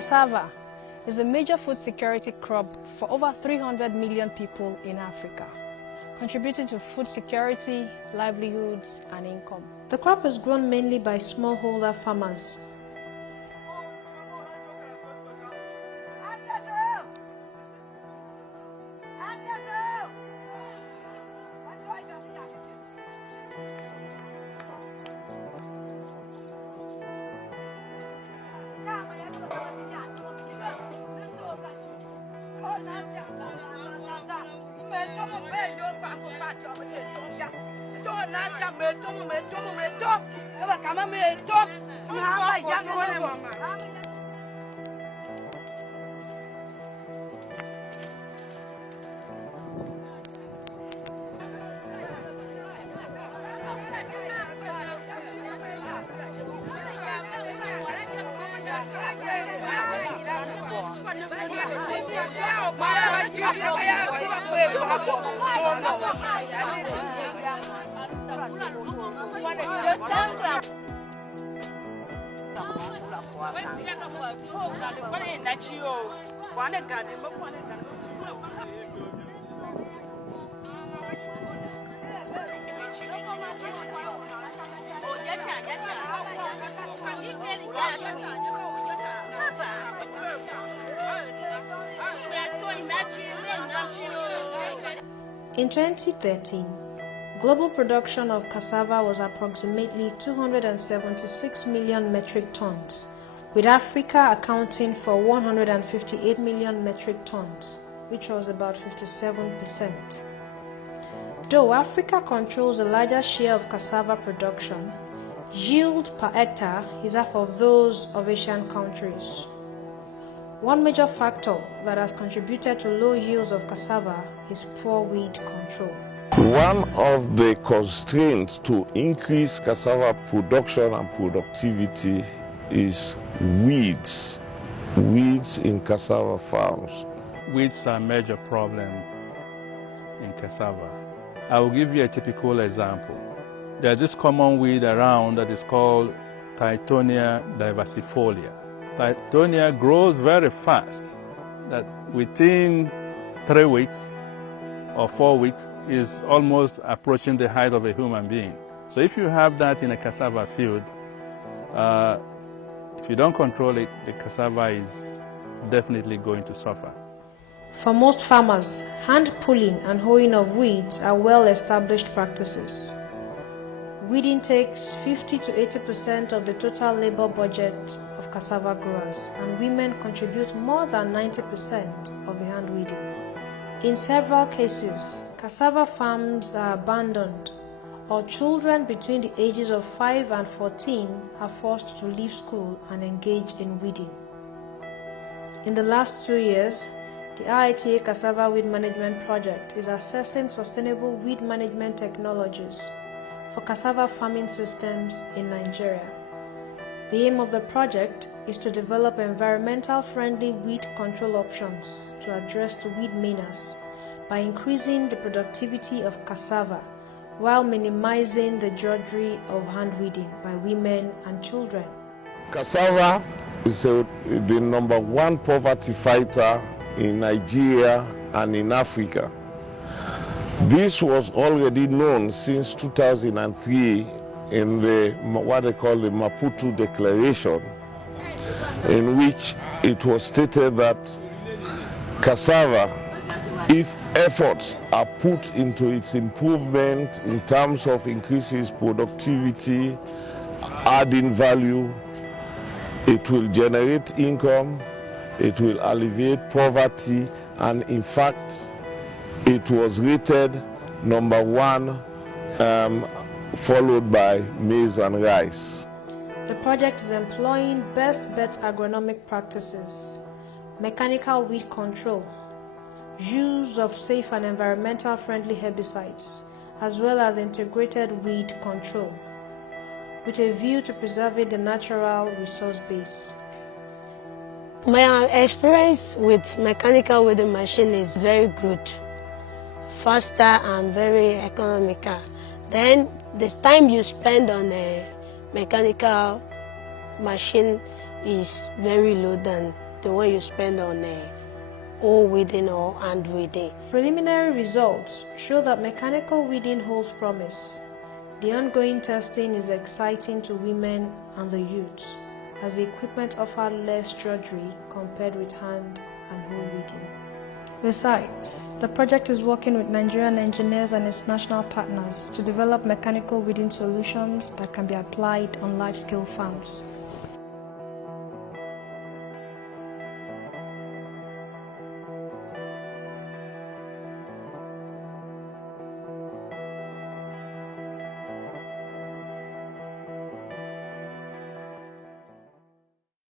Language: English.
Cassava is a major food security crop for over 300 million people in Africa, contributing to food security, livelihoods, and income. The crop is grown mainly by smallholder farmers. In 2013, global production of cassava was approximately 276 million metric tons, with Africa accounting for 158 million metric tons, which was about 57%. Though Africa controls the largest share of cassava production, yield per hectare is half of those of Asian countries. One major factor that has contributed to low yields of cassava is poor weed control. One of the constraints to increase cassava production and productivity is weeds. Weeds in cassava farms. Weeds are a major problem in cassava. I will give you a typical example. There's this common weed around that is called Tithonia diversifolia. Tithonia grows very fast, that within 3 weeks or 4 weeks is almost approaching the height of a human being. So if you have that in a cassava field, if you don't control it, the cassava is definitely going to suffer. For most farmers, hand pulling and hoeing of weeds are well-established practices. Weeding takes 50 to 80% of the total labor budget of cassava growers, and women contribute more than 90% of the hand weeding. In several cases, cassava farms are abandoned, or children between the ages of 5 and 14 are forced to leave school and engage in weeding. In the last 2 years, the IITA Cassava Weed Management Project is assessing sustainable weed management technologies for cassava farming systems in Nigeria. The aim of the project is to develop environmental-friendly weed control options to address the weed menace by increasing the productivity of cassava while minimizing the drudgery of hand weeding by women and children. Cassava is the #1 poverty fighter in Nigeria and in Africa. This was already known since 2003 in what they call the Maputo Declaration, in which it was stated that cassava, if efforts are put into its improvement in terms of increasing its productivity, adding value, it will generate income, it will alleviate poverty, and in fact, it was rated #1, followed by maize and rice. The project is employing best bet agronomic practices, mechanical weed control, use of safe and environmental friendly herbicides, as well as integrated weed control, with a view to preserving the natural resource base. My experience with mechanical weeding machine is very good, faster and very economical. Then the time you spend on a mechanical machine is very low than the one you spend on hoe weeding or hand weeding. Preliminary results show that mechanical weeding holds promise. The ongoing testing is exciting to women and the youth, as the equipment offered less drudgery compared with hand and hoe weeding. Besides, the project is working with Nigerian engineers and international partners to develop mechanical weeding solutions that can be applied on large-scale farms.